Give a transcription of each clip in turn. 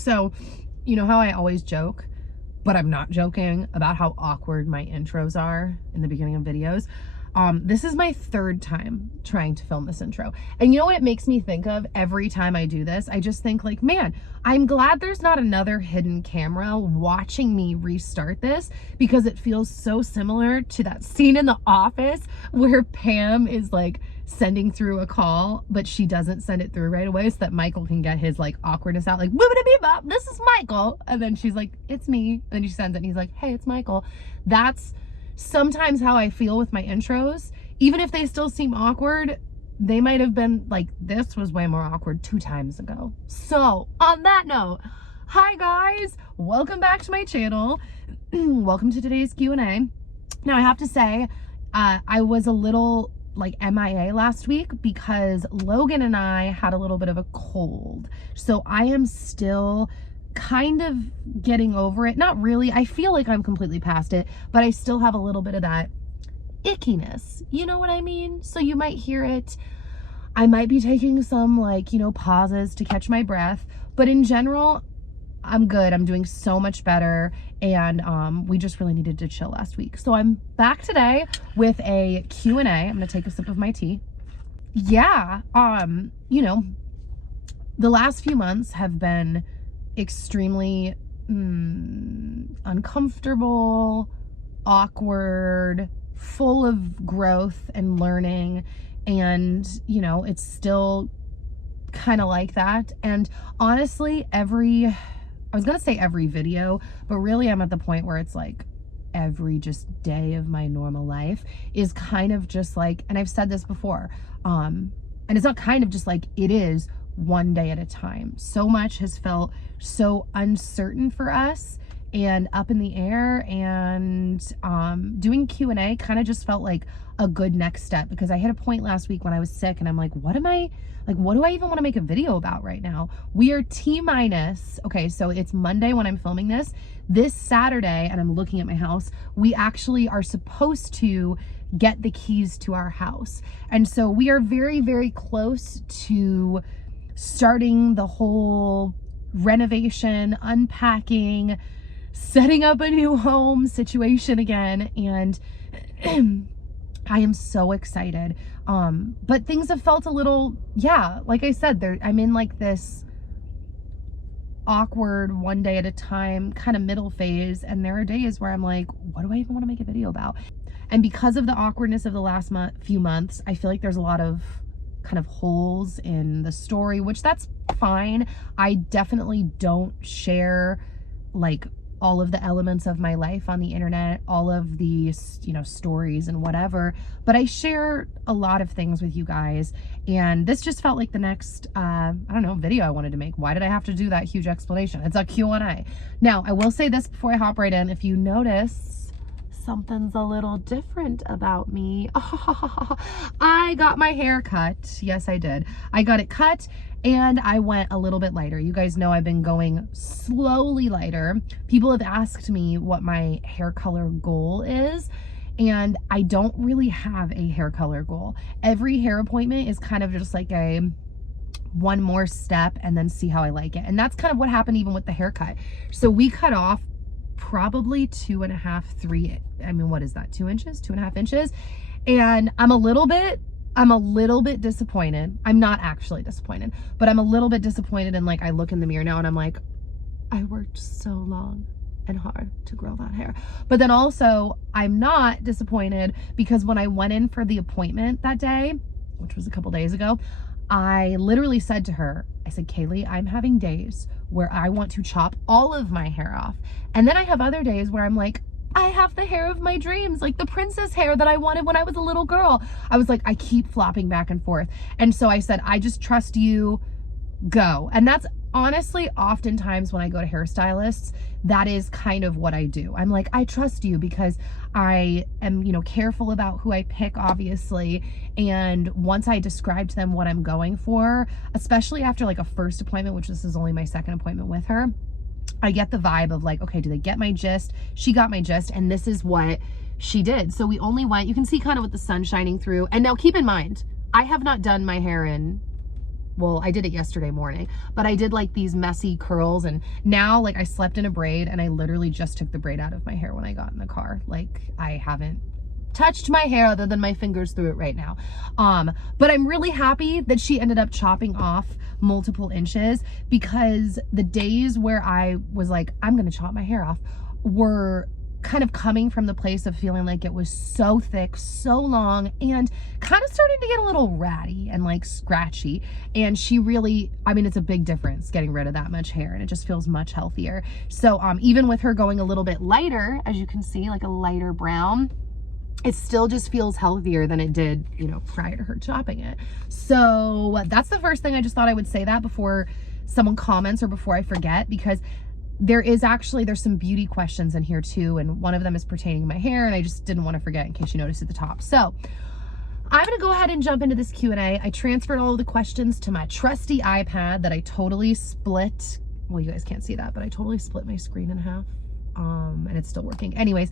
So, you know how I always joke, but I'm not joking about how awkward my intros are in the beginning of videos. This is my third time trying to film this intro. And you know what it makes me think of every time I do this? I just think like, man, I'm glad there's not another hidden camera watching me restart this, because it feels so similar to that scene in The Office where Pam is like sending through a call, but she doesn't send it through right away so that Michael can get his like awkwardness out, like, boop-a-da-beep-bop, this is Michael. And then she's like, it's me. And then she sends it and he's like, hey, it's Michael. That's sometimes how I feel with my intros. Even if they still seem awkward, they might have been like, this was way more awkward 2 times ago. So on that note, hi guys, welcome back to my channel. Welcome to today's Q&A. Now I have to say, I was a little like MIA last week because Logan and I had a little bit of a cold. So I am still kind of getting over it. Not really. I feel like I'm completely past it, but I still have a little bit of that ickiness. You know what I mean? So you might hear it. I might be taking some like, you know, pauses to catch my breath, but in general, I'm good. I'm doing so much better. And we just really needed to chill last week. So I'm back today with a Q&A. I'm going to take a sip of my tea. Yeah. You know, the last few months have been extremely uncomfortable, awkward, full of growth and learning. And, you know, it's still kind of like that. And honestly, I was gonna say every video, but really I'm at the point where it's like every just day of my normal life is kind of just like, and I've said this before, and it's not kind of just like, it is one day at a time. So much has felt so uncertain for us and up in the air, and doing Q&A kind of just felt like a good next step, because I hit a point last week when I was sick and I'm like, what do I even want to make a video about right now? We are T-minus, okay, so it's Monday when I'm filming this Saturday, and I'm looking at my house, we actually are supposed to get the keys to our house. And so we are very, very close to starting the whole renovation, unpacking, setting up a new home situation again. And I am so excited. But things have felt a little, yeah, like I said, I'm in like this awkward one day at a time kind of middle phase. And there are days where I'm like, what do I even want to make a video about? And because of the awkwardness of the last few months, I feel like there's a lot of kind of holes in the story, which that's fine. I definitely don't share like all of the elements of my life on the internet, all of the, you know, stories and whatever, but I share a lot of things with you guys. And this just felt like the next, I don't know, video I wanted to make. Why did I have to do that huge explanation? It's a Q&A. Now, I will say this before I hop right in. If you notice, something's a little different about me. I got my hair cut. Yes, I did. I got it cut and I went a little bit lighter. You guys know I've been going slowly lighter. People have asked me what my hair color goal is, and I don't really have a hair color goal. Every hair appointment is kind of just like a one more step and then see how I like it. And that's kind of what happened even with the haircut. So we cut off probably 2.5, 3, I mean, what is that? 2 inches, 2.5 inches. And I'm a little bit disappointed. I'm not actually disappointed, but I'm a little bit disappointed. And like, I look in the mirror now and I'm like, I worked so long and hard to grow that hair. But then also I'm not disappointed because when I went in for the appointment that day, which was a couple days ago, I literally said to her, I said, Kaylee, I'm having days where I want to chop all of my hair off. And then I have other days where I'm like, I have the hair of my dreams, like the princess hair that I wanted when I was a little girl. I was like, I keep flopping back and forth. And so I said, I just trust you, go. And that's honestly, oftentimes when I go to hairstylists, that is kind of what I do. I'm like, I trust you because I am, you know, careful about who I pick, obviously. And once I describe to them what I'm going for, especially after like a first appointment, which this is only my second appointment with her, I get the vibe of like, okay, do they get my gist? She got my gist, and this is what she did. So we only went, you can see kind of with the sun shining through. And now keep in mind, I have not done my hair in well, I did it yesterday morning, but I did like these messy curls, and now like I slept in a braid and I literally just took the braid out of my hair when I got in the car. Like I haven't touched my hair other than my fingers through it right now. But I'm really happy that she ended up chopping off multiple inches, because the days where I was like, I'm gonna chop my hair off, were kind of coming from the place of feeling like it was so thick, so long, and kind of starting to get a little ratty and like scratchy. And she really, I mean, it's a big difference getting rid of that much hair, and it just feels much healthier. So even with her going a little bit lighter, as you can see, like a lighter brown, it still just feels healthier than it did, you know, prior to her chopping it. So that's the first thing. I just thought I would say that before someone comments or before I forget, because there's some beauty questions in here too, and one of them is pertaining to my hair, and I just didn't want to forget in case you noticed at the top. So I'm gonna go ahead and jump into this Q&A. I transferred all of the questions to my trusty iPad that I totally split. Well, you guys can't see that, but I totally split my screen in half, and it's still working. Anyways,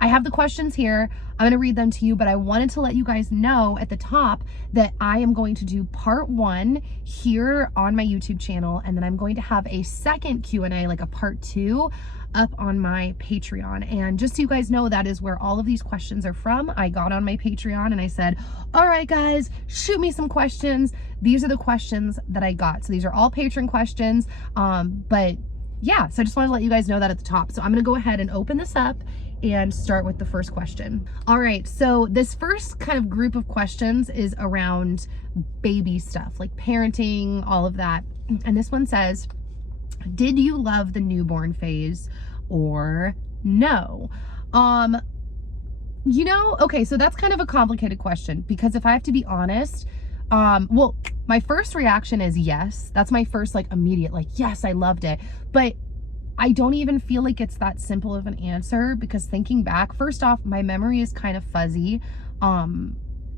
I have the questions here. I'm gonna read them to you, but I wanted to let you guys know at the top that I am going to do part 1 here on my YouTube channel, and then I'm going to have a second Q&A, like a part 2, up on my Patreon. And just so you guys know, that is where all of these questions are from. I got on my Patreon and I said, all right guys, shoot me some questions. These are the questions that I got. So these are all patron questions, but yeah, so I just wanted to let you guys know that at the top. So I'm gonna go ahead and open this up and start with the first question. All right, so this first kind of group of questions is around baby stuff, like parenting, all of that. And this one says, did you love the newborn phase or no? You know, okay, so that's kind of a complicated question, because if I have to be honest, well, my first reaction is yes. That's my first like immediate, like, yes, I loved it. But I don't even feel like it's that simple of an answer, because thinking back, first off, my memory is kind of fuzzy.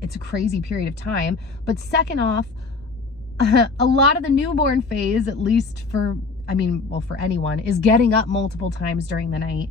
It's a crazy period of time. But second off, a lot of the newborn phase, at least for, I mean, well, for anyone, is getting up multiple times during the night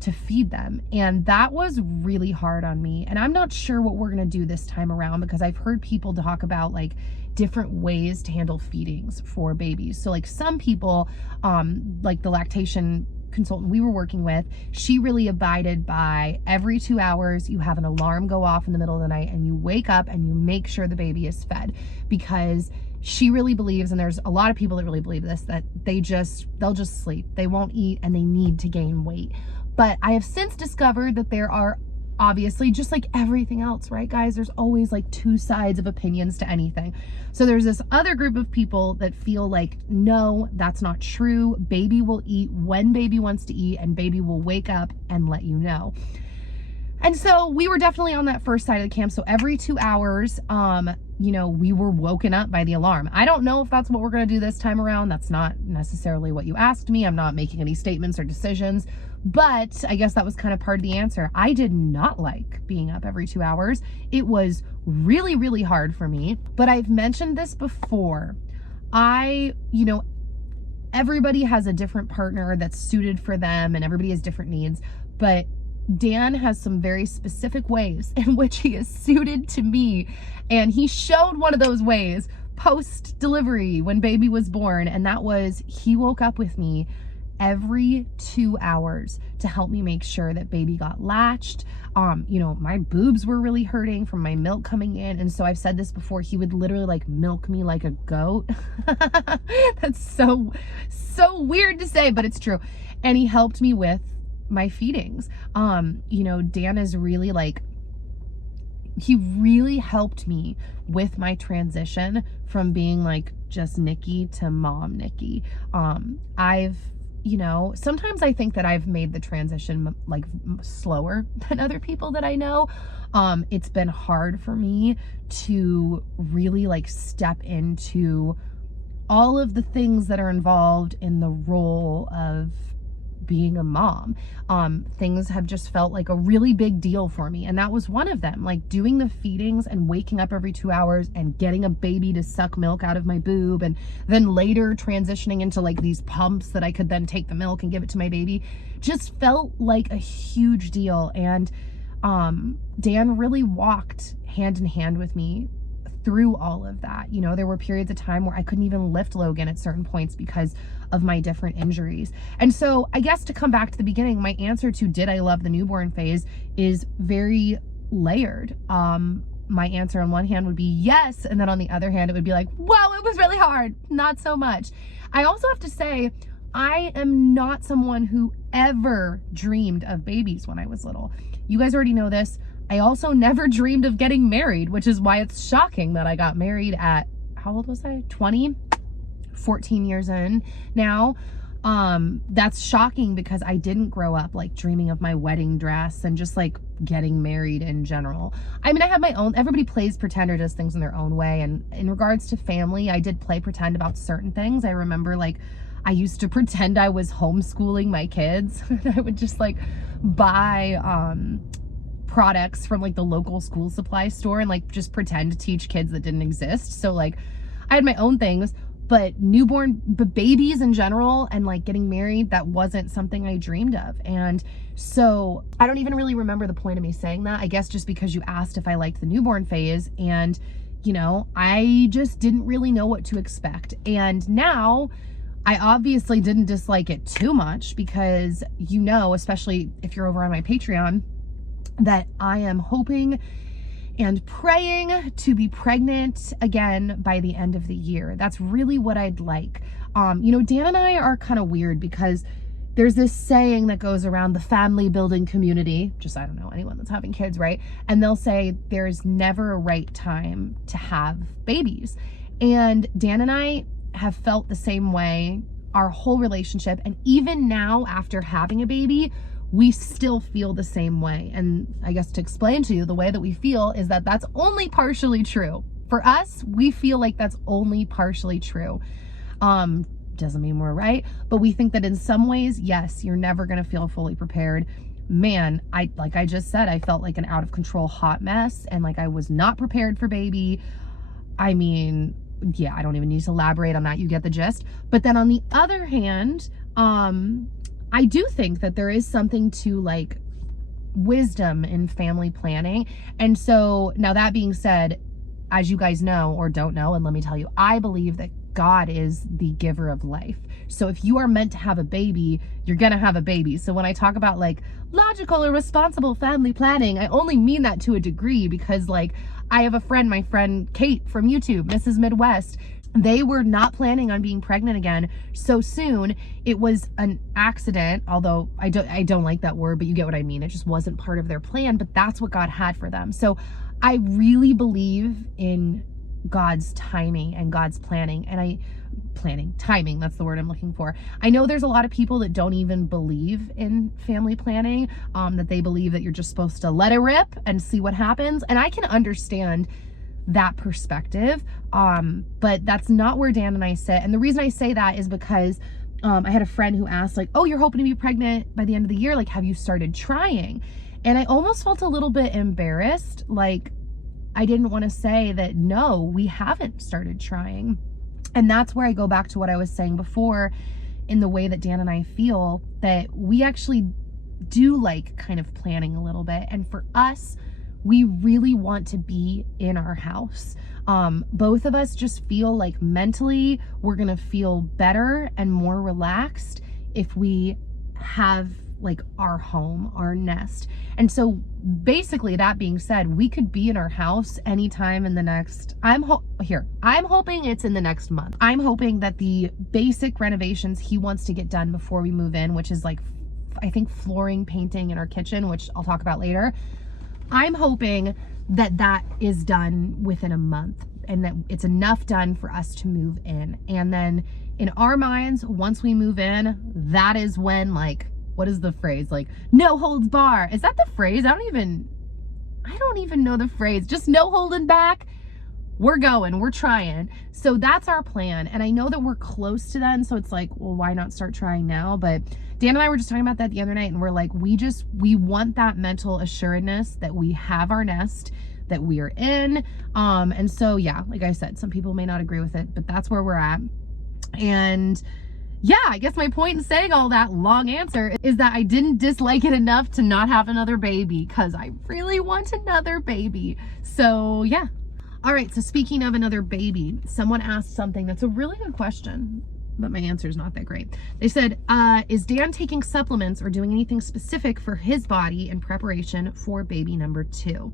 to feed them. And that was really hard on me. And I'm not sure what we're gonna do this time around, because I've heard people talk about like different ways to handle feedings for babies. So like some people, like the lactation consultant we were working with, she really abided by every 2 hours you have an alarm go off in the middle of the night and you wake up and you make sure the baby is fed, because she really believes, and there's a lot of people that really believe this, that they'll just sleep, they won't eat, and they need to gain weight. But I have since discovered that there are, obviously, just like everything else, right guys, there's always like 2 sides of opinions to anything. So there's this other group of people that feel like, no, that's not true. Baby will eat when baby wants to eat, and baby will wake up and let you know. And so we were definitely on that first side of the camp. So every 2 hours, you know, we were woken up by the alarm. I don't know if that's what we're going to do this time around. That's not necessarily what you asked me. I'm not making any statements or decisions, but I guess that was kind of part of the answer. I did not like being up every 2 hours. It was really, really hard for me. But I've mentioned this before. You know, everybody has a different partner that's suited for them, and everybody has different needs. But Dan has some very specific ways in which he is suited to me. And he showed one of those ways post-delivery when baby was born. And that was, he woke up with me every 2 hours to help me make sure that baby got latched. You know, my boobs were really hurting from my milk coming in. And so I've said this before, he would literally like milk me like a goat. That's so weird to say, but it's true. And he helped me with my feedings. You know, Dan is really like, he really helped me with my transition from being like just Nikki to mom Nikki. You know, sometimes I think that I've made the transition like slower than other people that I know. It's been hard for me to really like step into all of the things that are involved in the role of being a mom. Things have just felt like a really big deal for me, and that was one of them. Like doing the feedings and waking up every 2 hours and getting a baby to suck milk out of my boob, and then later transitioning into like these pumps that I could then take the milk and give it to my baby, just felt like a huge deal. And Dan really walked hand in hand with me through all of that. You know, there were periods of time where I couldn't even lift Logan at certain points because of my different injuries. And so I guess to come back to the beginning, my answer to did I love the newborn phase is very layered. My answer on one hand would be yes, and then on the other hand, it would be like, wow, it was really hard. Not so much. I also have to say, I am not someone who ever dreamed of babies when I was little. You guys already know this. I also never dreamed of getting married, which is why it's shocking that I got married at, how old was I? 20? 14 years in now. That's shocking because I didn't grow up like dreaming of my wedding dress and just like getting married in general. I mean, I have my own, everybody plays pretend or does things in their own way. And in regards to family, I did play pretend about certain things. I remember like, I used to pretend I was homeschooling my kids. I would just like buy, products from like the local school supply store and like just pretend to teach kids that didn't exist. So like I had my own things, but babies in general and like getting married, that wasn't something I dreamed of. And so I don't even really remember the point of me saying that. I guess just because you asked if I liked the newborn phase, and you know, I just didn't really know what to expect. And now I obviously didn't dislike it too much because, you know, especially if you're over on my Patreon, that I am hoping and praying to be pregnant again by the end of the year. That's really what I'd like. You know, Dan and I are kind of weird because there's this saying that goes around the family building community, just, I don't know, anyone that's having kids, right? And they'll say there's never a right time to have babies. And Dan and I have felt the same way our whole relationship. And even now after having a baby, we still feel the same way. And I guess to explain to you, the way that we feel is that that's only partially true. For us, we feel like that's only partially true. Doesn't mean we're right, but we think that in some ways, yes, you're never gonna feel fully prepared. Man, like I just said, I felt like an out of control hot mess and like I was not prepared for baby. I mean, yeah, I don't even need to elaborate on that. You get the gist. But then on the other hand, I do think that there is something to like wisdom in family planning. And so now that being said, as you guys know or don't know, and let me tell you, I believe that God is the giver of life. So if you are meant to have a baby, you're gonna have a baby. So when I talk about like logical or responsible family planning, I only mean that to a degree because like I have a friend, my friend Kate from YouTube, Mrs. Midwest. They were not planning on being pregnant again so soon. It was an accident, although I don't like that word, but you get what I mean. It just wasn't part of their plan, but that's what God had for them. So I really believe in God's timing and God's planning, and timing, that's the word I'm looking for. I know there's a lot of people that don't even believe in family planning, that they believe that you're just supposed to let it rip and see what happens. And I can understand that perspective, but that's not where Dan and I sit. And the reason I say that is because I had a friend who asked like, oh, you're hoping to be pregnant by the end of the year, like have you started trying? And I almost felt a little bit embarrassed, like I didn't want to say that no, we haven't started trying. And that's where I go back to what I was saying before, in the way that Dan and I feel that we actually do like kind of planning a little bit. And for us, we really want to be in our house. Both of us just feel like mentally we're gonna feel better and more relaxed if we have like our home, our nest. And so basically, that being said, we could be in our house anytime in the next, I'm hoping it's in the next month. I'm hoping that the basic renovations he wants to get done before we move in, which is like, I think flooring, painting in our kitchen, which I'll talk about later. I'm hoping that that is done within a month and that it's enough done for us to move in. And then in our minds, once we move in, that is when like, what is the phrase? Like no holds bar. Is that the phrase? I don't even know the phrase. Just no holding back. We're going, we're trying. So that's our plan. And I know that we're close to that. And so it's like, well, why not start trying now? But Dan and I were just talking about that the other night, and we're like, we want that mental assuredness that we have our nest, that we are in. And so, yeah, like I said, some people may not agree with it, but that's where we're at. And yeah, I guess my point in saying all that long answer is that I didn't dislike it enough to not have another baby, because I really want another baby. So yeah. All right, so speaking of another baby, someone asked something that's a really good question, but my answer is not that great. They said, is Dan taking supplements or doing anything specific for his body in preparation for baby number 2?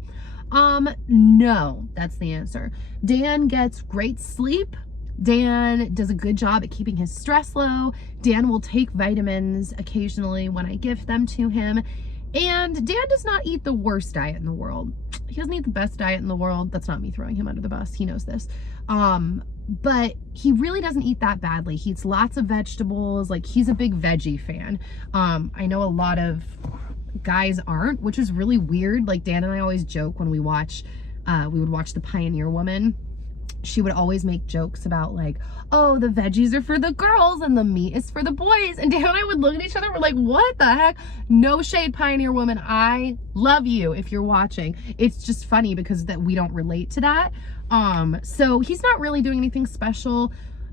No, that's the answer. Dan gets great sleep. Dan does a good job at keeping his stress low. Dan will take vitamins occasionally when I give them to him. And Dan does not eat the worst diet in the world. He doesn't eat the best diet in the world. That's not me throwing him under the bus. He knows this. But he really doesn't eat that badly. He eats lots of vegetables. Like, he's a big veggie fan. I know a lot of guys aren't, which is really weird. Like, Dan and I always joke when we would watch The Pioneer Woman. She would always make jokes about like, oh, the veggies are for the girls and the meat is for the boys. And Dan and I would look at each other. We're like, what the heck? No shade, Pioneer Woman. I love you if you're watching. It's just funny because that we don't relate to that. So he's not really doing anything special,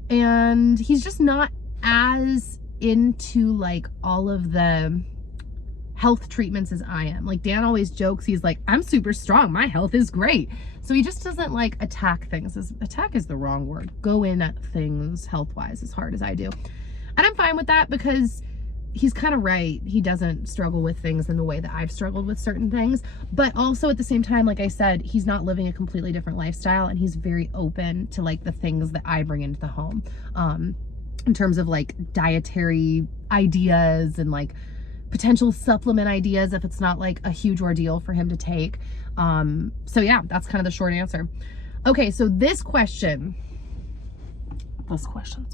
and he's just not as into like all of the health treatments as I am. Like, Dan always jokes, he's like, I'm super strong, my health is great. So he just doesn't like attack things. Attack is the wrong word. Go in at things health-wise as hard as I do. And I'm fine with that because he's kind of right. He doesn't struggle with things in the way that I've struggled with certain things. But also at the same time, like I said, he's not living a completely different lifestyle, and he's very open to like the things that I bring into the home. In terms of like dietary ideas and like potential supplement ideas if it's not like a huge ordeal for him to take. So yeah, that's kind of the short answer. Okay, so this question's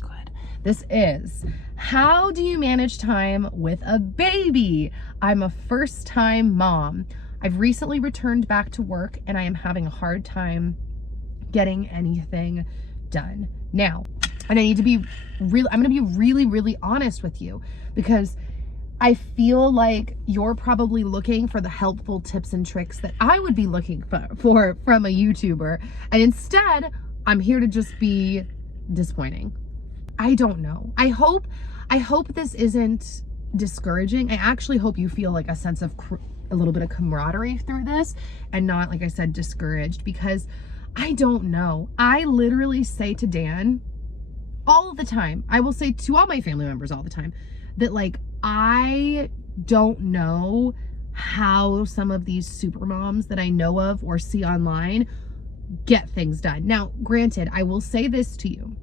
good. This is, how do you manage time with a baby? I'm a first-time mom. I've recently returned back to work and I am having a hard time getting anything done. Now, and I'm gonna be really, really honest with you, because I feel like you're probably looking for the helpful tips and tricks that I would be looking for from a YouTuber. And instead, I'm here to just be disappointing. I don't know. I hope this isn't discouraging. I actually hope you feel like a sense of a little bit of camaraderie through this and not, like I said, discouraged, because I don't know. I literally say to Dan all the time, I will say to all my family members all the time, that like, I don't know how some of these super moms that I know of or see online get things done. Now, granted, I will say this to you.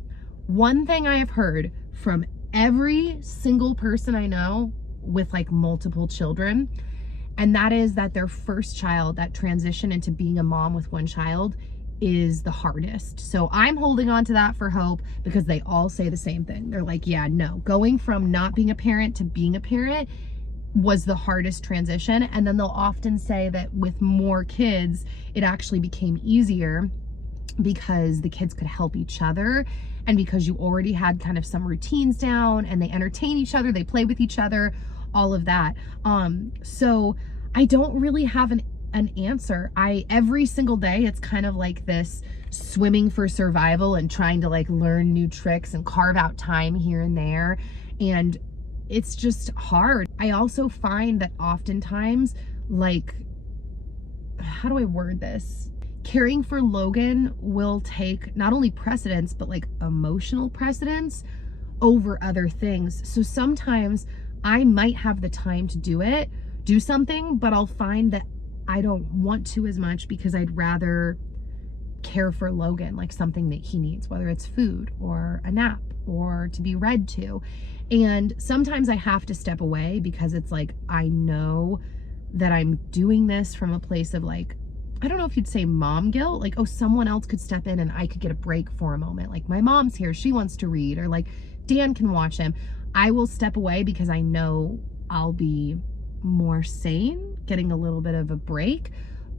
One thing I have heard from every single person I know with like multiple children, and that is that their first child, that transition into being a mom with one child, is the hardest. So I'm holding on to that for hope, because they all say the same thing. They're like, yeah, no, going from not being a parent to being a parent was the hardest transition. And then they'll often say that with more kids, it actually became easier because the kids could help each other, and because you already had kind of some routines down and they entertain each other, they play with each other, all of that. So I don't really have an answer. Every single day, it's kind of like this swimming for survival and trying to like learn new tricks and carve out time here and there. And it's just hard. I also find that oftentimes, like, how do I word this? Caring for Logan will take not only precedence, but like emotional precedence over other things. So sometimes I might have the time to do something, but I'll find that I don't want to as much because I'd rather care for Logan, like something that he needs, whether it's food or a nap or to be read to. And sometimes I have to step away because it's like, I know that I'm doing this from a place of like, I don't know if you'd say mom guilt, like, oh, someone else could step in and I could get a break for a moment. Like, my mom's here, she wants to read, or like Dan can watch him. I will step away because I know I'll be more sane, getting a little bit of a break,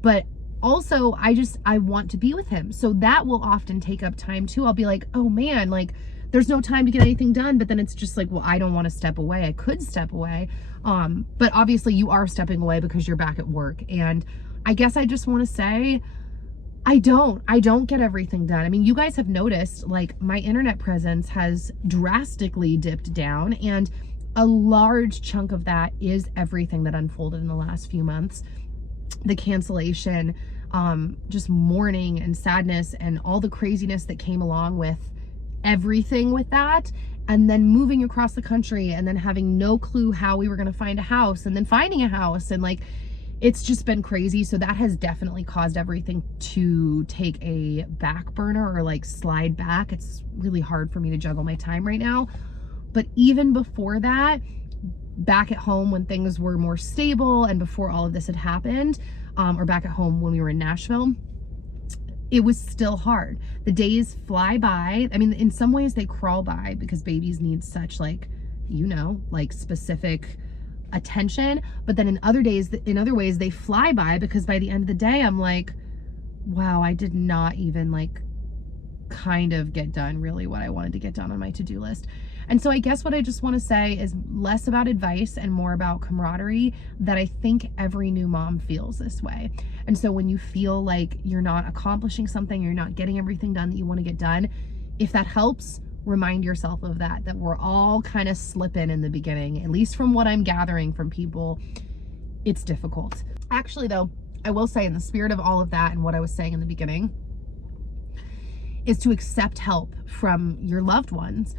but also I want to be with him. So that will often take up time too. I'll be like, oh man, like there's no time to get anything done, but then it's just like, well, I don't want to step away. I could step away. But obviously you are stepping away because you're back at work. And I guess I just want to say, I don't get everything done. I mean, you guys have noticed like my internet presence has drastically dipped down, and a large chunk of that is everything that unfolded in the last few months. The cancellation just mourning and sadness and all the craziness that came along with everything with that. And then moving across the country and then having no clue how we were going to find a house and then finding a house. And like, it's just been crazy. So that has definitely caused everything to take a back burner or like slide back. It's really hard for me to juggle my time right now. But even before that, back at home when things were more stable and before all of this had happened, or back at home when we were in Nashville, it was still hard. The days fly by. I mean, in some ways they crawl by because babies need such like, you know, like specific attention. But then in other ways they fly by because by the end of the day, I'm like, wow, I did not even like kind of get done really what I wanted to get done on my to-do list. And so I guess what I just want to say is less about advice and more about camaraderie, that I think every new mom feels this way. And so when you feel like you're not accomplishing something, you're not getting everything done that you want to get done, if that helps, remind yourself of that we're all kind of slipping in the beginning. At least from what I'm gathering from people, it's difficult. Actually though, I will say in the spirit of all of that and what I was saying in the beginning, is to accept help from your loved ones.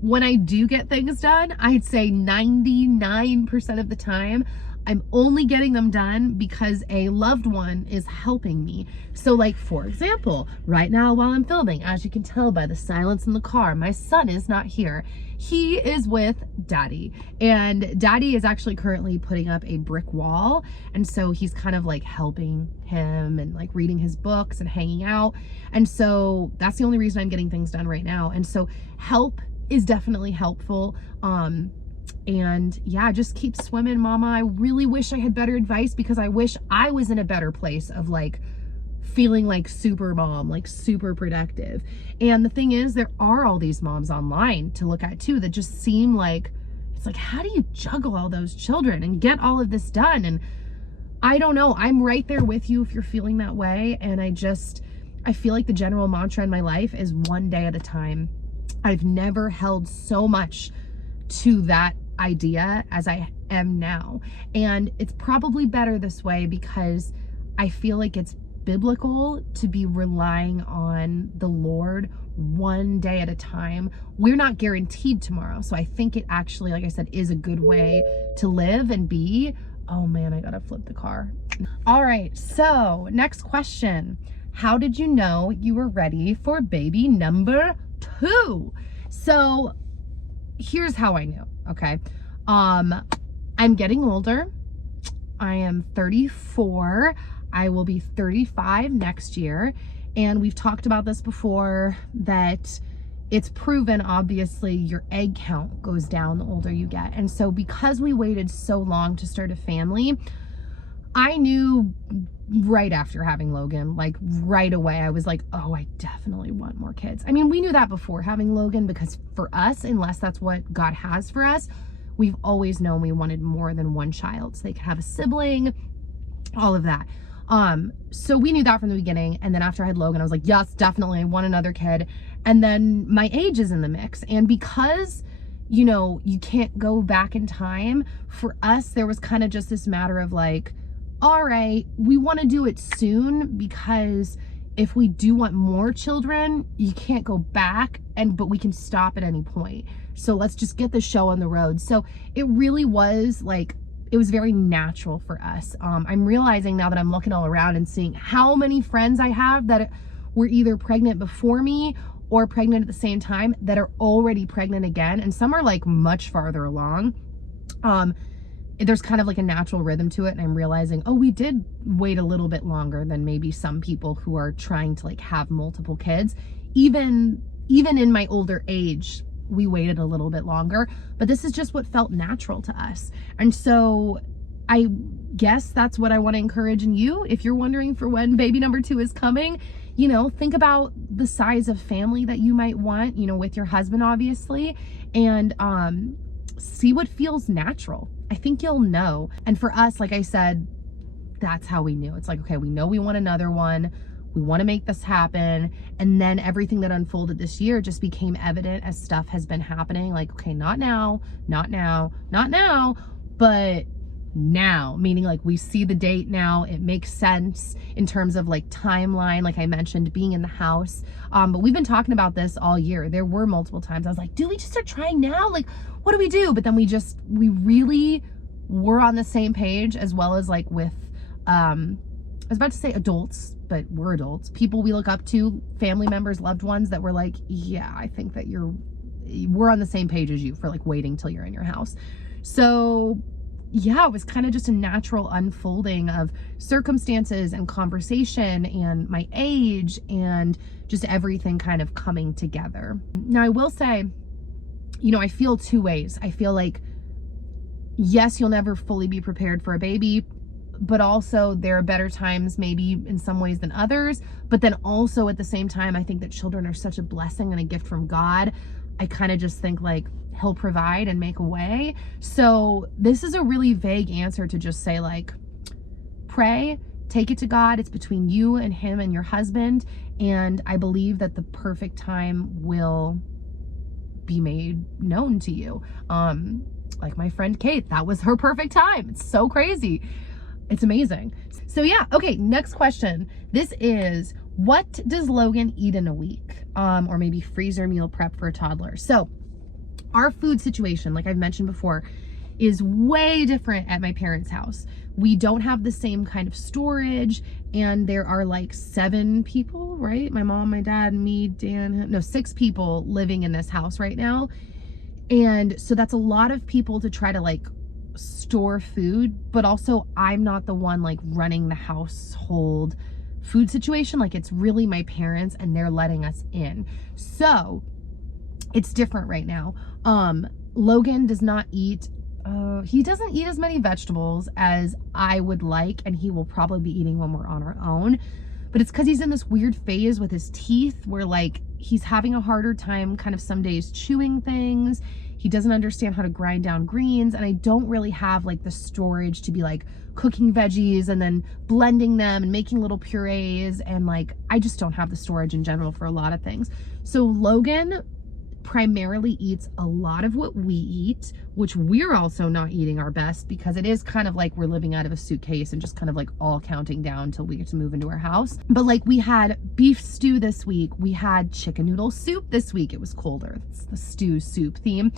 When I do get things done, I'd say 99% of the time, I'm only getting them done because a loved one is helping me. So like, for example, right now while I'm filming, as you can tell by the silence in the car, my son is not here. He is with daddy, and daddy is actually currently putting up a brick wall. And so he's kind of like helping him and like reading his books and hanging out. And so that's the only reason I'm getting things done right now. And so help is definitely helpful. And yeah, just keep swimming, mama. I really wish I had better advice because I wish I was in a better place of like feeling like super mom, like super productive. And the thing is, there are all these moms online to look at too that just seem like, it's like, how do you juggle all those children and get all of this done? And I don't know, I'm right there with you if you're feeling that way. And I feel like the general mantra in my life is one day at a time. I've never held so much to that idea as I am now. And it's probably better this way because I feel like it's biblical to be relying on the Lord one day at a time. We're not guaranteed tomorrow. So I think it actually, like I said, is a good way to live and be. Oh man, I gotta flip the car. All right, so next question. How did you know you were ready for baby number 2? So here's how I knew, okay? I'm getting older. I am 34. I will be 35 next year. And we've talked about this before, that it's proven, obviously, your egg count goes down the older you get. And so because we waited so long to start a family, I knew right after having Logan, like right away, I was like, oh, I definitely want more kids. I mean, we knew that before having Logan, because for us, unless that's what God has for us, we've always known we wanted more than one child so they could have a sibling, all of that. So we knew that from the beginning. And then after I had Logan, I was like, yes, definitely, I want another kid. And then my age is in the mix. And because, you know, you can't go back in time, for us, there was kind of just this matter of like, all right, we want to do it soon, because if we do want more children, you can't go back, but we can stop at any point. So let's just get the show on the road. So it really was like, it was very natural for us. I'm realizing now that I'm looking all around and seeing how many friends I have that were either pregnant before me or pregnant at the same time that are already pregnant again. And some are like much farther along. There's kind of like a natural rhythm to it. And I'm realizing, oh, we did wait a little bit longer than maybe some people who are trying to like have multiple kids. Even in my older age, we waited a little bit longer, but this is just what felt natural to us. And so I guess that's what I want to encourage in you. If you're wondering for when baby number 2 is coming, you know, think about the size of family that you might want, you know, with your husband, obviously, and see what feels natural. I think you'll know. And for us, like I said, that's how we knew. It's like, okay, we know we want another one. We want to make this happen. And then everything that unfolded this year just became evident as stuff has been happening. Like, okay, not now, not now, not now, but now, meaning like we see the date now. It makes sense in terms of like timeline, like I mentioned, being in the house. But we've been talking about this all year. There were multiple times I was like, do we just start trying now? Like, what do we do? But then we really were on the same page, as well as like with, I was about to say adults, but we're adults, people we look up to, family members, loved ones, that were like, yeah, I think that we're on the same page as you for like waiting till you're in your house. So yeah, it was kind of just a natural unfolding of circumstances and conversation and my age and just everything kind of coming together. Now, I will say, you know, I feel two ways. I feel like, yes, you'll never fully be prepared for a baby, but also there are better times maybe in some ways than others. But then also at the same time, I think that children are such a blessing and a gift from God. I kind of just think like he'll provide and make a way. So this is a really vague answer to just say like, pray, take it to God. It's between you and him and your husband. And I believe that the perfect time will be made known to you. Like my friend Kate, that was her perfect time. It's so crazy. It's amazing. So yeah, okay, next question. This is, what does Logan eat in a week? Or maybe freezer meal prep for a toddler. So our food situation, like I've mentioned before, is way different at my parents' house. We don't have the same kind of storage, and there are like 7 people, right? My mom, my dad, me, Dan, no, 6 people living in this house right now. And so that's a lot of people to try to like store food, but also I'm not the one like running the household food situation. Like it's really my parents and they're letting us in. So it's different right now. Logan does not eat, he doesn't eat as many vegetables as I would like, and he will probably be eating when we're on our own. But it's because he's in this weird phase with his teeth where like he's having a harder time kind of some days chewing things. He doesn't understand how to grind down greens, and I don't really have like the storage to be like cooking veggies and then blending them and making little purees, and like I just don't have the storage in general for a lot of things. So Logan primarily eats a lot of what we eat, which we're also not eating our best, because it is kind of like we're living out of a suitcase and just kind of like all counting down till we get to move into our house. But like we had beef stew this week, we had chicken noodle soup this week. It was colder. It's the stew soup theme.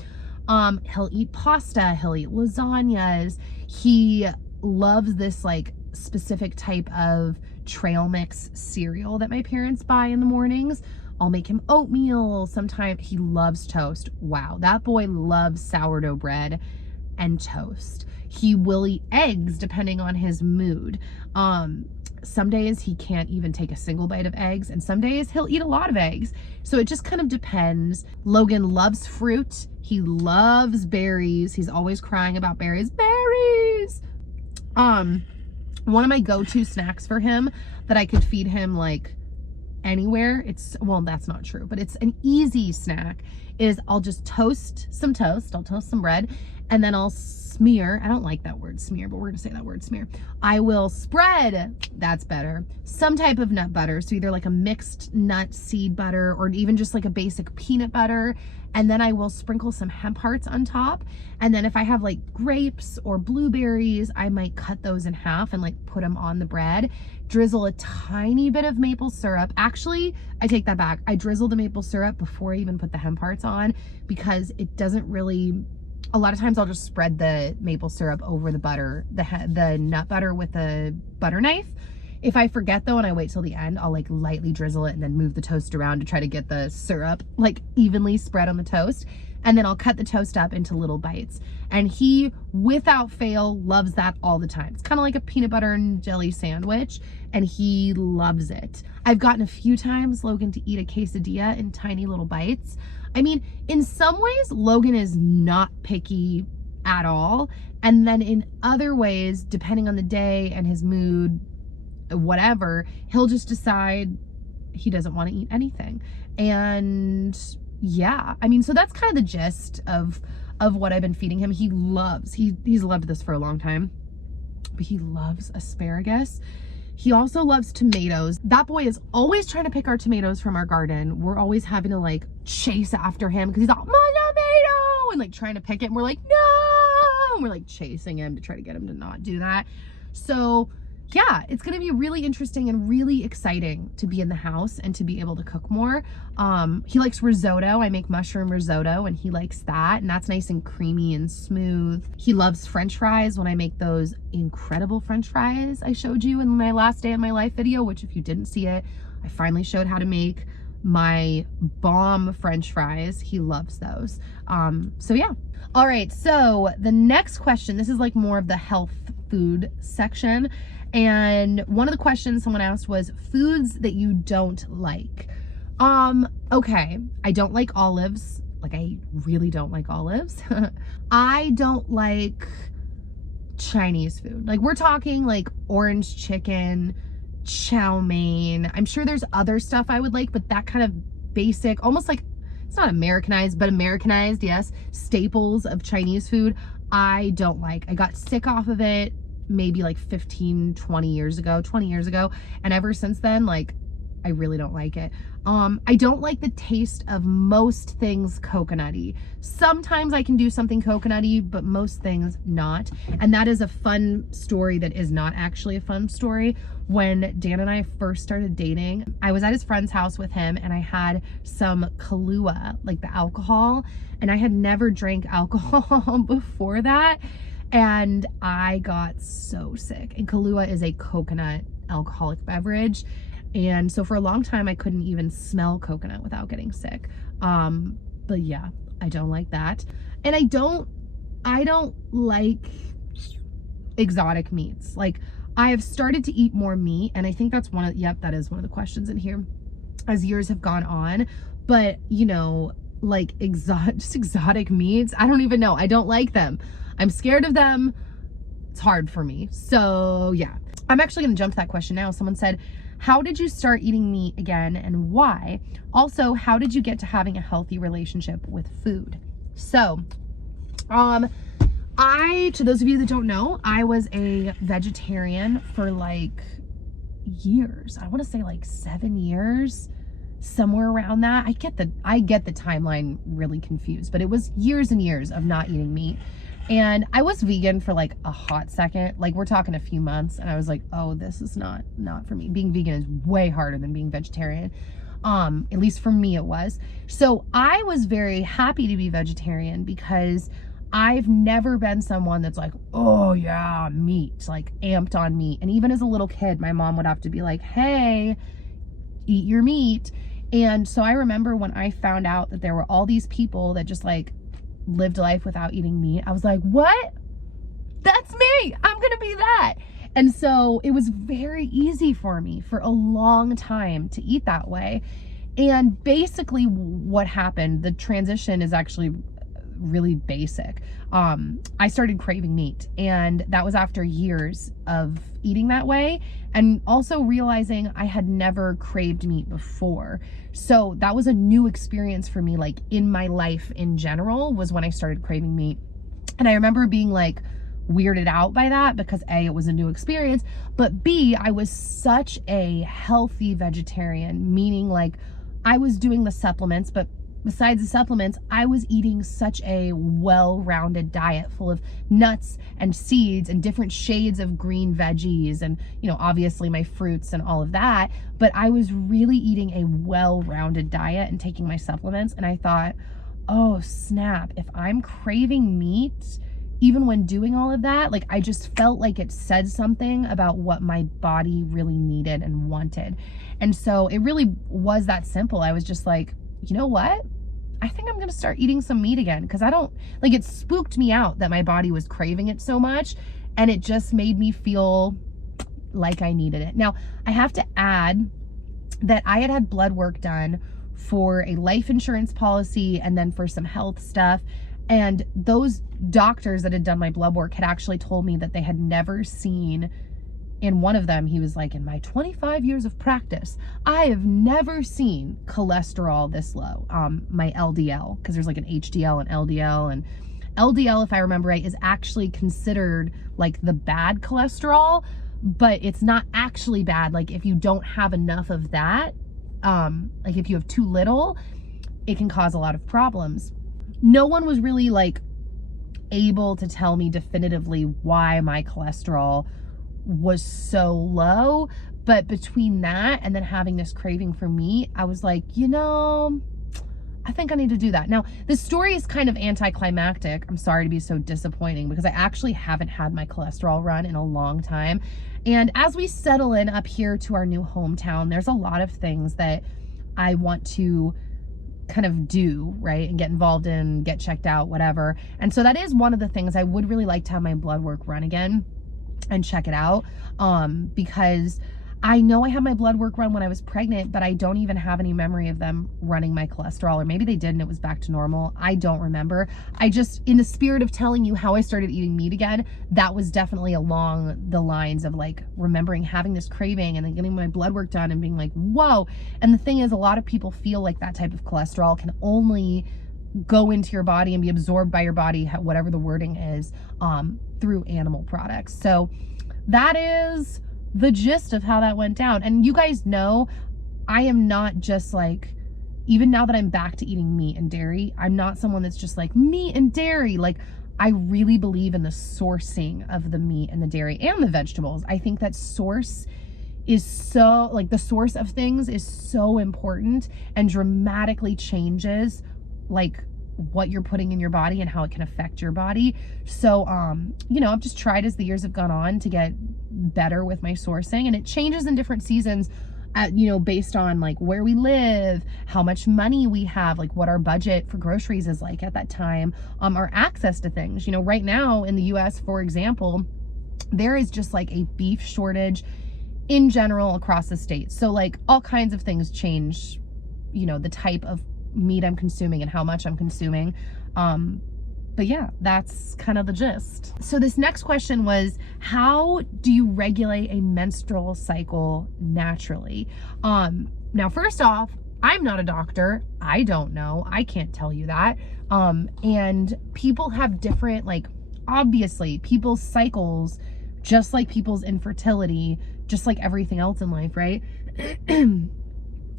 He'll eat pasta, he'll eat lasagnas. He loves this like specific type of trail mix cereal that my parents buy in the mornings. I'll make him oatmeal. Sometimes he loves toast. Wow, that boy loves sourdough bread and toast. He will eat eggs depending on his mood. Some days he can't even take a single bite of eggs, and some days he'll eat a lot of eggs. So it just kind of depends. Logan loves fruit. He loves berries. He's always crying about berries. Berries! One of my go-to snacks for him that I could feed him like anywhere, well, that's not true, but it's an easy snack, is I'll just toast some toast. I'll toast some bread, and then I'll smear, I don't like that word smear, but we're gonna say that word smear. I will spread, that's better, some type of nut butter. So either like a mixed nut seed butter or even just like a basic peanut butter. And then I will sprinkle some hemp hearts on top. And then if I have like grapes or blueberries, I might cut those in half and like put them on the bread. Drizzle a tiny bit of maple syrup. Actually, I take that back. I drizzle the maple syrup before I even put the hemp hearts on, because it doesn't really, a lot of times I'll just spread the maple syrup over the butter, the nut butter with a butter knife. If I forget though and I wait till the end, I'll like lightly drizzle it and then move the toast around to try to get the syrup like evenly spread on the toast. And then I'll cut the toast up into little bites. And he, without fail, loves that all the time. It's kind of like a peanut butter and jelly sandwich, and he loves it. I've gotten a few times Logan to eat a quesadilla in tiny little bites. I mean, in some ways, Logan is not picky at all. And then in other ways, depending on the day and his mood, whatever, he'll just decide he doesn't want to eat anything. And yeah, I mean, so that's kind of the gist of what I've been feeding him. He loves, he's loved this for a long time, but he loves asparagus. He also loves tomatoes. That boy is always trying to pick our tomatoes from our garden. We're always having to like chase after him because he's all, my tomato, and like trying to pick it, and we're like, no. and we're like chasing him to try to get him to not do that. So yeah, it's going to be really interesting and really exciting to be in the house and to be able to cook more. He likes risotto. I make mushroom risotto and he likes that, and that's nice and creamy and smooth. He loves French fries when I make those incredible French fries I showed you in my last day of my life video, which if you didn't see it, I finally showed how to make my bomb French fries. He loves those. So yeah. All right, so the next question, this is like more of the health food section. And one of the questions someone asked was foods that you don't like. Okay, I don't like olives. Like, I really don't like olives. I don't like Chinese food. Like, we're talking like orange chicken, chow mein. I'm sure there's other stuff I would like, but that kind of basic, almost like, it's not Americanized, but Americanized, yes, staples of Chinese food, I don't like. I got sick off of it maybe like 20 years ago. And ever since then, like, I really don't like it. I don't like the taste of most things coconutty. Sometimes I can do something coconutty, but most things not. And that is a fun story that is not actually a fun story. When Dan and I first started dating, I was at his friend's house with him and I had some Kahlua, like the alcohol, and I had never drank alcohol before that. And I got so sick. And Kahlua is a coconut alcoholic beverage. And so for a long time, I couldn't even smell coconut without getting sick. But yeah, I don't like that. And I don't like exotic meats. Like, I have started to eat more meat, and I think that's that is one of the questions in here as years have gone on. But, you know, like just exotic meats, I don't even know. I don't like them. I'm scared of them. It's hard for me. So yeah, I'm actually gonna jump to that question now. Someone said, how did you start eating meat again and why? Also, how did you get to having a healthy relationship with food? So, to those of you that don't know, I was a vegetarian for like years. I want to say like 7 years, somewhere around that. I get the timeline really confused, but it was years and years of not eating meat. And I was vegan for like a hot second, like we're talking a few months, and I was like, oh, this is not for me. Being vegan is way harder than being vegetarian. At least for me it was. So I was very happy to be vegetarian because I've never been someone that's like, oh yeah, meat, like amped on meat. And even as a little kid, my mom would have to be like, hey, eat your meat. And so I remember when I found out that there were all these people that just like lived life without eating meat, I was like, what? That's me. I'm gonna be that. And so it was very easy for me for a long time to eat that way. And basically what happened, the transition is actually really basic. I started craving meat, and that was after years of eating that way, and also realizing I had never craved meat before. So that was a new experience for me, like in my life in general, was when I started craving meat. And I remember being like weirded out by that because A, it was a new experience, but B, I was such a healthy vegetarian, meaning like I was doing the supplements, but besides the supplements, I was eating such a well-rounded diet full of nuts and seeds and different shades of green veggies and, you know, obviously my fruits and all of that. But I was really eating a well-rounded diet and taking my supplements. And I thought, oh snap, if I'm craving meat, even when doing all of that, like I just felt like it said something about what my body really needed and wanted. And so it really was that simple. I was just like, you know what? I think I'm going to start eating some meat again, because I don't, like, it spooked me out that my body was craving it so much, and it just made me feel like I needed it. Now, I have to add that I had blood work done for a life insurance policy and then for some health stuff, and those doctors that had done my blood work had actually told me that they had never seen, in one of them, he was like, in my 25 years of practice, I have never seen cholesterol this low, my LDL, because there's like an HDL and LDL, and LDL, if I remember right, is actually considered like the bad cholesterol, but it's not actually bad. Like if you don't have enough of that, like if you have too little, it can cause a lot of problems. No one was really like able to tell me definitively why my cholesterol was so low. But between that and then having this craving for meat, I was like, I think I need to do that. Now, this story is kind of anticlimactic. I'm sorry to be so disappointing, because I actually haven't had my cholesterol run in a long time. And as we settle in up here to our new hometown, there's a lot of things that I want to kind of do, right? And get involved in, get checked out, whatever. And so that is one of the things. I would really like to have my blood work run again and check it out. Because I know I had my blood work run when I was pregnant, but I don't even have any memory of them running my cholesterol, or maybe they did and it was back to normal. I don't remember. I just, in the spirit of telling you how I started eating meat again, that was definitely along the lines of like remembering having this craving and then getting my blood work done and being like, whoa. And the thing is, a lot of people feel like that type of cholesterol can only go into your body and be absorbed by your body, whatever the wording is, through animal products. So that is the gist of how that went down. And you guys know, I am not just like, even now that I'm back to eating meat and dairy, I'm not someone that's just like meat and dairy. Like, I really believe in the sourcing of the meat and the dairy and the vegetables. I think that source is so, like, the source of things is so important and dramatically changes like what you're putting in your body and how it can affect your body. So, I've just tried as the years have gone on to get better with my sourcing, and it changes in different seasons, based on like where we live, how much money we have, like what our budget for groceries is like at that time, our access to things. Right now in the US, for example, there is just like a beef shortage in general across the state. So like all kinds of things change, the type of meat I'm consuming and how much I'm consuming. But yeah, that's kind of the gist. So this next question was, how do you regulate a menstrual cycle naturally? Now, first off, I'm not a doctor. I don't know. I can't tell you that. And people have different, like, obviously people's cycles, just like people's infertility, just like everything else in life, right?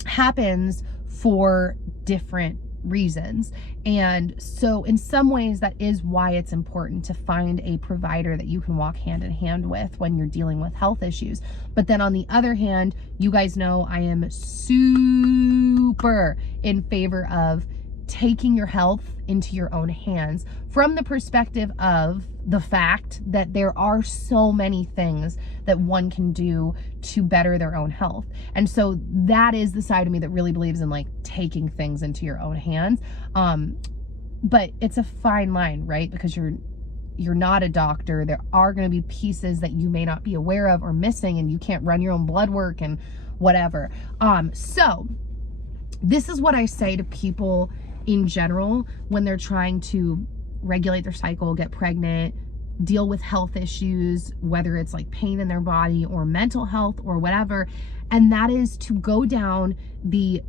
happens for different reasons. And so in some ways, that is why it's important to find a provider that you can walk hand in hand with when you're dealing with health issues. But then on the other hand, you guys know I am super in favor of taking your health into your own hands from the perspective of the fact that there are so many things that one can do to better their own health. And so that is the side of me that really believes in like taking things into your own hands. But it's a fine line, right? Because you're not a doctor. There are going to be pieces that you may not be aware of or missing, and you can't run your own blood work and whatever. So this is what I say to people in general when they're trying to regulate their cycle, get pregnant, deal with health issues, whether it's like pain in their body or mental health or whatever. And that is to go down the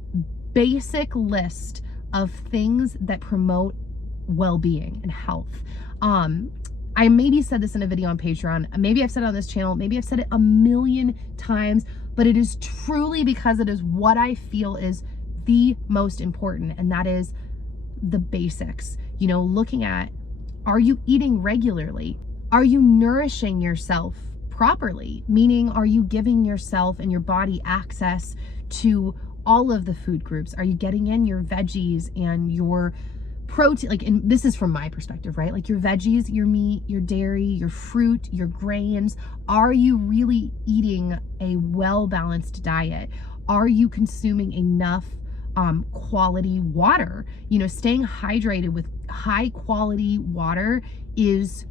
basic list of things that promote well-being and health. I maybe said this in a video on Patreon, maybe I've said it on this channel, maybe I've said it a million times, but it is truly because it is what I feel is the most important, and that is the basics. Looking at, are you eating regularly? Are you nourishing yourself properly? Meaning, are you giving yourself and your body access to all of the food groups? Are you getting in your veggies and your protein? Like, and this is from my perspective, right? Like your veggies, your meat, your dairy, your fruit, your grains. Are you really eating a well-balanced diet? Are you consuming enough quality water? Staying hydrated with high quality water is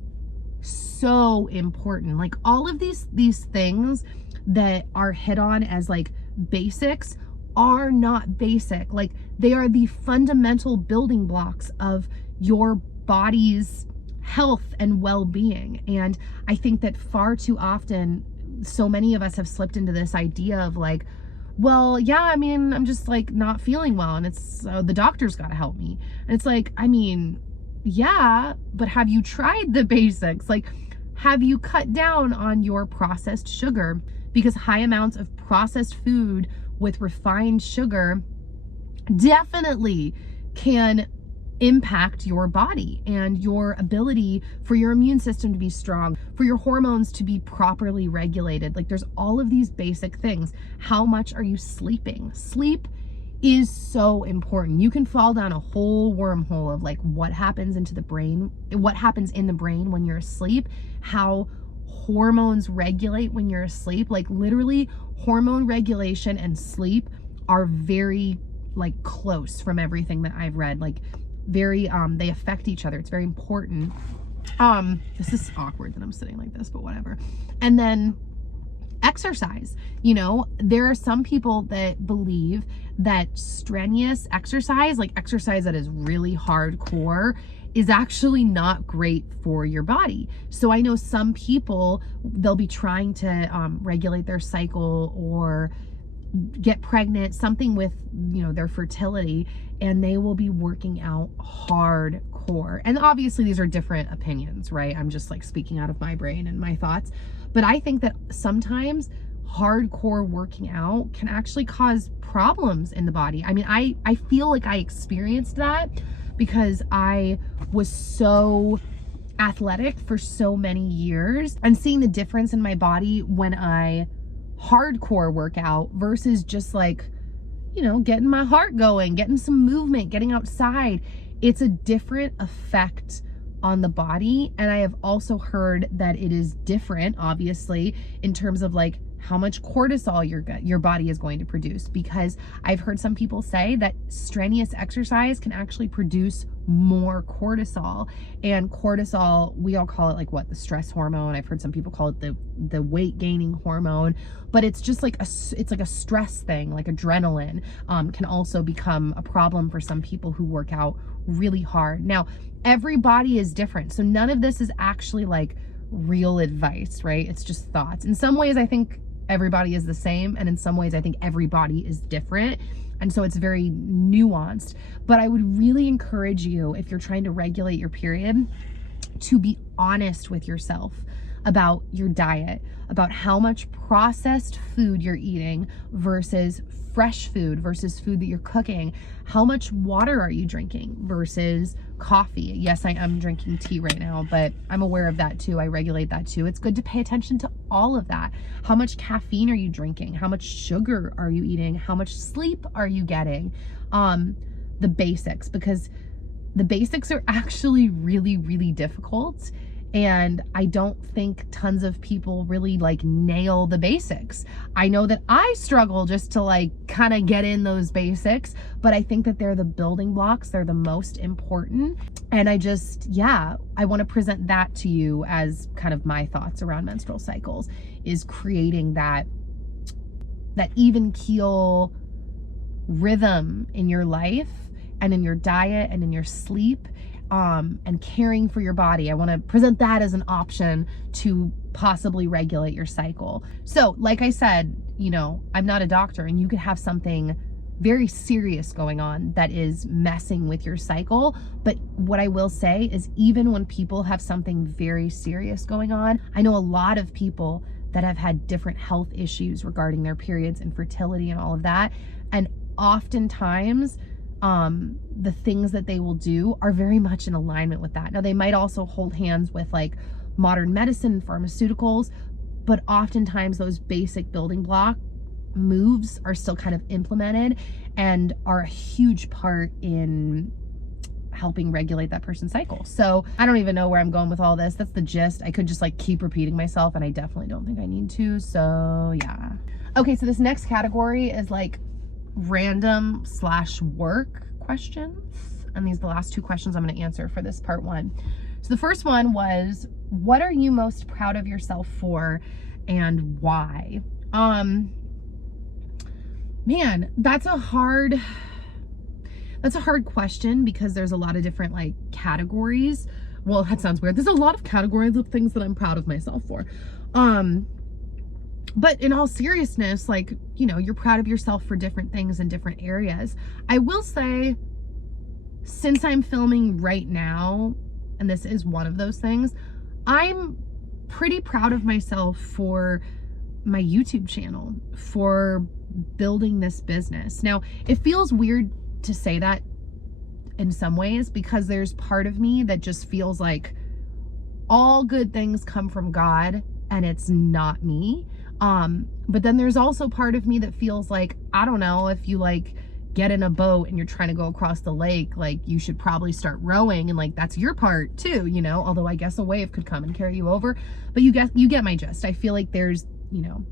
so important. Like all of these things that are hit on as like basics are not basic. Like they are the fundamental building blocks of your body's health and well-being. And I think that far too often, so many of us have slipped into this idea of like, well, yeah, I mean, I'm just like not feeling well, and it's the doctor's got to help me. And it's like, I mean, yeah, but have you tried the basics? Like, have you cut down on your processed sugar? Because high amounts of processed food with refined sugar definitely can impact your body and your ability for your immune system to be strong, for your hormones to be properly regulated. Like, there's all of these basic things. How much are you sleeping? Sleep is so important. You can fall down a whole wormhole of like what happens into the brain, what happens in the brain when you're asleep, how hormones regulate when you're asleep. Like, literally, hormone regulation and sleep are very like close from everything that I've read. Like, very they affect each other. It's very important. This is awkward that I'm sitting like this, but whatever. And then exercise. You know, there are some people that believe that strenuous exercise, like exercise that is really hardcore, is actually not great for your body. So I know some people, they'll be trying to regulate their cycle or get pregnant, something with, you know, their fertility, and they will be working out hardcore. And obviously these are different opinions, right? I'm just like speaking out of my brain and my thoughts. But I think that sometimes hardcore working out can actually cause problems in the body. I mean, I feel like I experienced that because I was so athletic for so many years, and seeing the difference in my body when I hardcore workout versus just like, you know, getting my heart going, getting some movement, getting outside. It's a different effect on the body. And I have also heard that it is different, obviously, in terms of like how much cortisol your body is going to produce, because I've heard some people say that strenuous exercise can actually produce more cortisol. And cortisol, we all call it like what, the stress hormone. I've heard some people call it the weight gaining hormone, but it's just like it's like a stress thing. Like adrenaline can also become a problem for some people who work out really hard. Now, every body is different, so none of this is actually like real advice, right? It's just thoughts. In some ways I think everybody is the same, and in some ways I think everybody is different, and so it's very nuanced. But I would really encourage you, if you're trying to regulate your period, to be honest with yourself about your diet, about how much processed food you're eating versus fresh food versus food that you're cooking. How much water are you drinking versus coffee? Yes, I am drinking tea right now, but I'm aware of that too. I regulate that too. It's good to pay attention to all of that. How much caffeine are you drinking? How much sugar are you eating? How much sleep are you getting? The basics, because the basics are actually really, really difficult. And I don't think tons of people really like nail the basics. I know that I struggle just to like kind of get in those basics, but I think that they're the building blocks. They're the most important. And I just, yeah, I want to present that to you as kind of my thoughts around menstrual cycles, is creating that even keel rhythm in your life and in your diet and in your sleep. And caring for your body. I want to present that as an option to possibly regulate your cycle. So like I said, you know, I'm not a doctor, and you could have something very serious going on that is messing with your cycle. But what I will say is, even when people have something very serious going on, I know a lot of people that have had different health issues regarding their periods and fertility and all of that. And oftentimes, the things that they will do are very much in alignment with that. Now, they might also hold hands with like modern medicine and pharmaceuticals, but oftentimes those basic building block moves are still kind of implemented and are a huge part in helping regulate that person's cycle. So I don't even know where I'm going with all this. That's the gist. I could just like keep repeating myself, and I definitely don't think I need to. So yeah. Okay, so this next category is like random/work questions, and these are the last two questions I'm going to answer for this part one. So the first one was, what are you most proud of yourself for and why? Man, that's a hard question, because there's a lot of different like categories. Well, that sounds weird. There's a lot of categories of things that I'm proud of myself for. But in all seriousness, like, you know, you're proud of yourself for different things in different areas. I will say, since I'm filming right now, and this is one of those things, I'm pretty proud of myself for my YouTube channel, for building this business. Now, it feels weird to say that in some ways, because there's part of me that just feels like all good things come from God and it's not me. But then there's also part of me that feels like, I don't know, if you like get in a boat and you're trying to go across the lake, like you should probably start rowing, and like that's your part too, you know, although I guess a wave could come and carry you over. But you get my gist. I feel like there's, you know,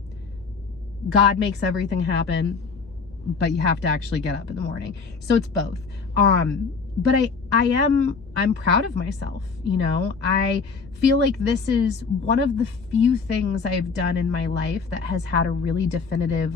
God makes everything happen, but you have to actually get up in the morning. So it's both. But I'm proud of myself, you know. I feel like this is one of the few things I've done in my life that has had a really definitive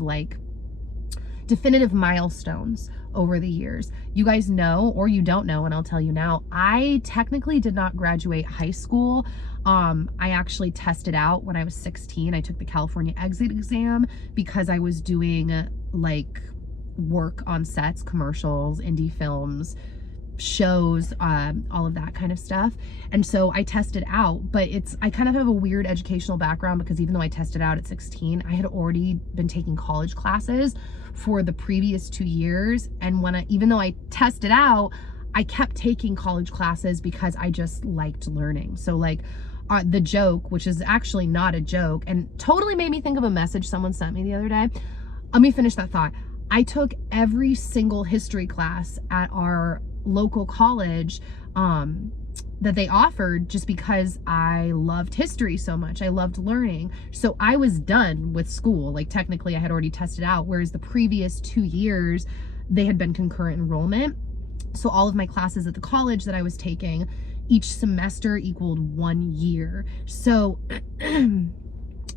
milestones over the years. You guys know, or you don't know, and I'll tell you now, I technically did not graduate high school. I actually tested out when I was 16. I took the California exit exam because I was doing like work on sets, commercials, indie films, shows, all of that kind of stuff. And so I tested out, but I kind of have a weird educational background, because even though I tested out at 16, I had already been taking college classes for the previous 2 years. And even though I tested out, I kept taking college classes because I just liked learning. So like the joke, which is actually not a joke and totally made me think of a message someone sent me the other day. Let me finish that thought. I took every single history class at our local college that they offered, just because I loved history so much. I loved learning. So I was done with school. Like technically I had already tested out, whereas the previous 2 years they had been concurrent enrollment. So all of my classes at the college that I was taking, each semester equaled 1 year. So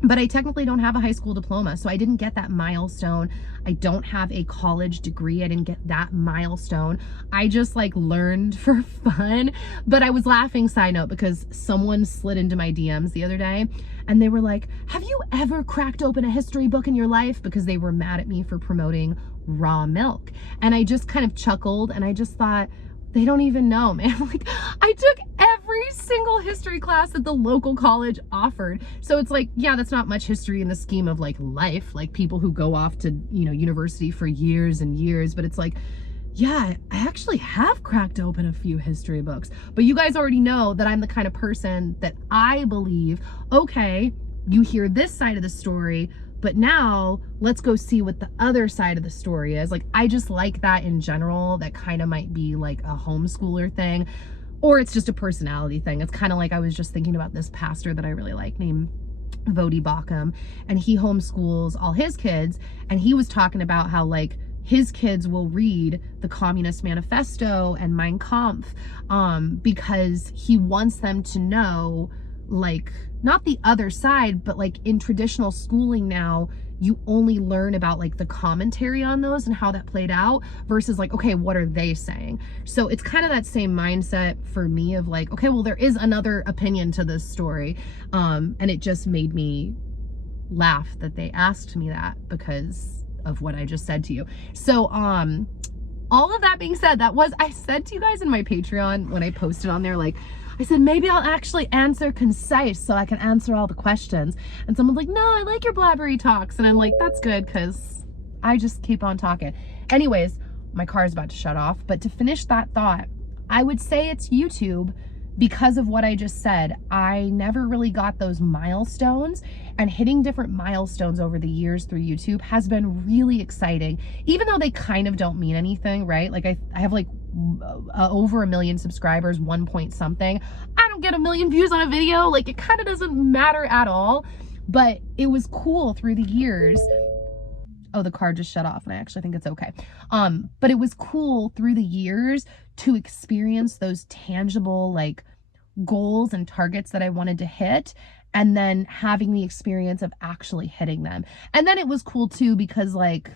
but I technically don't have a high school diploma, so I didn't get that milestone. I don't have a college degree. I didn't get that milestone. I just like learned for fun. But I was laughing, side note, because someone slid into my DMs the other day and they were like, have you ever cracked open a history book in your life? Because they were mad at me for promoting raw milk. And I just kind of chuckled and I just thought, they don't even know, man. Like, I took every single history class that the local college offered. So it's like, yeah, that's not much history in the scheme of like life, like people who go off to, you know, university for years and years. But it's like, yeah, I actually have cracked open a few history books. But you guys already know that I'm the kind of person that I believe, okay, you hear this side of the story, but now let's go see what the other side of the story is. Like, I just like that in general. That kind of might be like a homeschooler thing, or it's just a personality thing. It's kind of like, I was just thinking about this pastor that I really like named Vodi Bakum, and he homeschools all his kids. And he was talking about how like his kids will read the Communist Manifesto and Mein Kampf, because he wants them to know, like, not the other side, but like in traditional schooling now, you only learn about like the commentary on those and how that played out versus like, okay, what are they saying? So it's kind of that same mindset for me of like, okay, well, there is another opinion to this story. And it just made me laugh that they asked me that because of what I just said to you. So, all of that being said, I said to you guys in my Patreon when I posted on there, like, I said, maybe I'll actually answer concise so I can answer all the questions. And someone's like, no, I like your blabbery talks. And I'm like, that's good, because I just keep on talking. Anyways, my car is about to shut off. But to finish that thought, I would say it's YouTube because of what I just said. I never really got those milestones, and hitting different milestones over the years through YouTube has been really exciting, even though they kind of don't mean anything, right? Like I have like over 1 million subscribers, 1 point something. I don't get 1 million views on a video. Like, it kind of doesn't matter at all, but it was cool through the years. Oh, the car just shut off and I actually think it's okay. But it was cool through the years to experience those tangible like goals and targets that I wanted to hit, and then having the experience of actually hitting them. And then it was cool too because like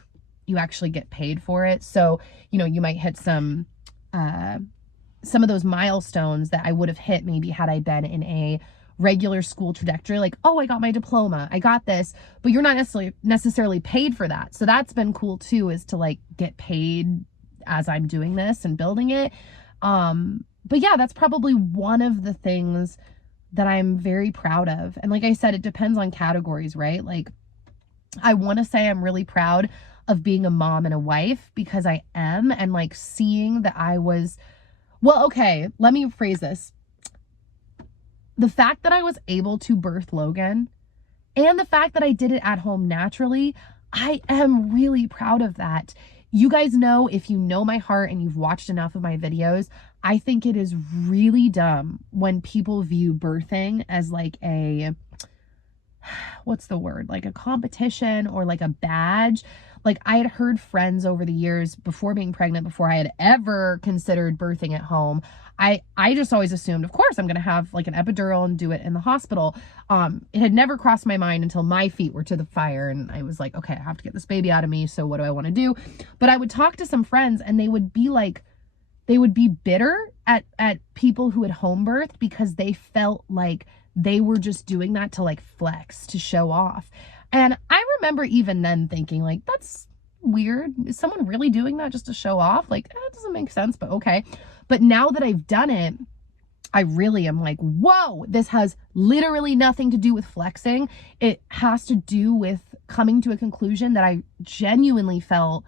you actually get paid for it. So, you know, you might hit some of those milestones that I would have hit maybe had I been in a regular school trajectory, like, oh, I got my diploma, I got this, but you're not necessarily paid for that. So that's been cool too, is to like get paid as I'm doing this and building it. But yeah, that's probably one of the things that I'm very proud of. And like I said, it depends on categories, right? Like, I want to say I'm really proud of being a mom and a wife, because I am, and like seeing that I was Well, okay, let me phrase this. The fact that I was able to birth Logan and the fact that I did it at home naturally, I am really proud of that. You guys know, if you know my heart and you've watched enough of my videos, I think it is really dumb when people view birthing as like a, what's the word? Like a competition or like a badge. Like I had heard friends over the years before being pregnant, before I had ever considered birthing at home, I just always assumed, of course, I'm going to have like an epidural and do it in the hospital. It had never crossed my mind until my feet were to the fire and I was like, okay, I have to get this baby out of me. So what do I want to do? But I would talk to some friends and they would be like, they would be bitter at people who had home birthed because they felt like they were just doing that to like flex, to show off. And I remember even then thinking like, that's weird. Is someone really doing that just to show off? Like, that doesn't make sense, but okay. But now that I've done it, I really am like, whoa, this has literally nothing to do with flexing. It has to do with coming to a conclusion that I genuinely felt,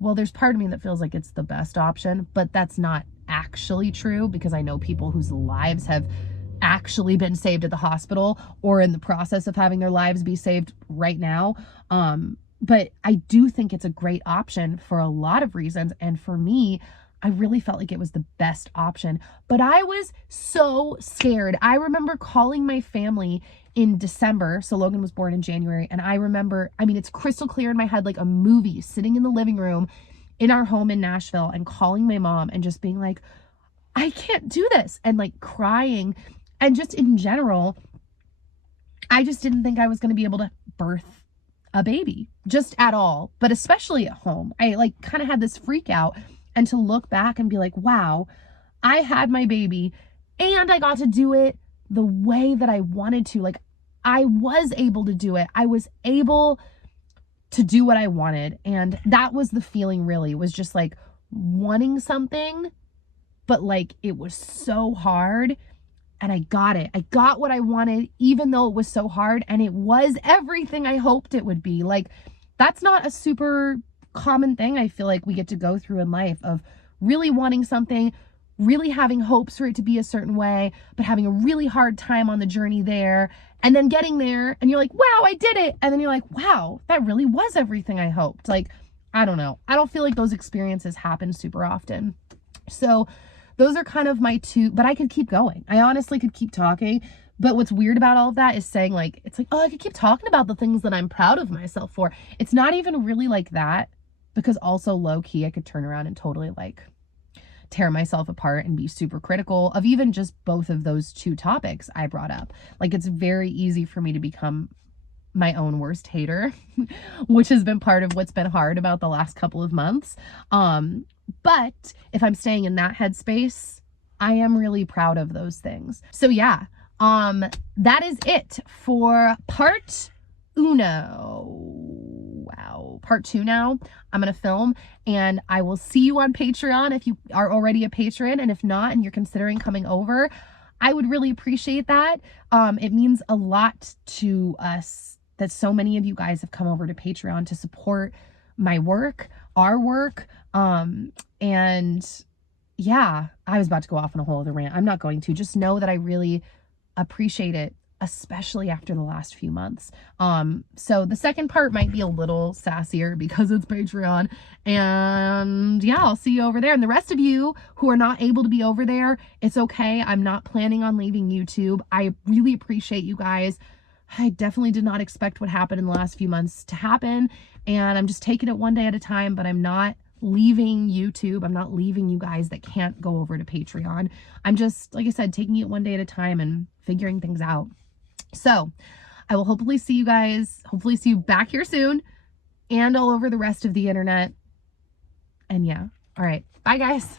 well, there's part of me that feels like it's the best option, but that's not actually true because I know people whose lives have actually been saved at the hospital or in the process of having their lives be saved right now. But I do think it's a great option for a lot of reasons. And for me, I really felt like it was the best option, but I was so scared. I remember calling my family in December. So Logan was born in January. And I remember, I mean, it's crystal clear in my head, like a movie, sitting in the living room in our home in Nashville and calling my mom and just being like, I can't do this. And like crying. And just in general, I just didn't think I was going to be able to birth a baby just at all, but especially at home. I like kind of had this freak out. And to look back and be like, wow, I had my baby and I got to do it the way that I wanted to. Like I was able to do it. I was able to do what I wanted. And that was the feeling really, was just like wanting something, but like it was so hard and I got it. I got what I wanted, even though it was so hard. And it was everything I hoped it would be. Like that's not a super common thing I feel like we get to go through in life, of really wanting something, really having hopes for it to be a certain way, but having a really hard time on the journey there, and then getting there and you're like, wow, I did it. And then you're like, wow, that really was everything I hoped. Like, I don't know. I don't feel like those experiences happen super often. So those are kind of my two, but I could keep going. I honestly could keep talking. But what's weird about all of that is saying like, it's like, oh, I could keep talking about the things that I'm proud of myself for. It's not even really like that. Because also low key, I could turn around and totally like tear myself apart and be super critical of even just both of those two topics I brought up. Like it's very easy for me to become my own worst hater, which has been part of what's been hard about the last couple of months. But if I'm staying in that headspace, I am really proud of those things. So yeah, that is it for part uno. Wow. Part 2 now. I'm going to film and I will see you on Patreon if you are already a patron. And if not, and you're considering coming over, I would really appreciate that. It means a lot to us that so many of you guys have come over to Patreon to support my work, our work. And yeah, I was about to go off on a whole other rant. I'm not going to. Just know that I really appreciate it, especially after the last few months. So the second part might be a little sassier because it's Patreon. And yeah, I'll see you over there. And the rest of you who are not able to be over there, it's okay. I'm not planning on leaving YouTube. I really appreciate you guys. I definitely did not expect what happened in the last few months to happen. And I'm just taking it one day at a time, but I'm not leaving YouTube. I'm not leaving you guys that can't go over to Patreon. I'm just, like I said, taking it one day at a time and figuring things out. So I will hopefully see you guys, hopefully see you back here soon and all over the rest of the internet. And yeah. All right. Bye guys.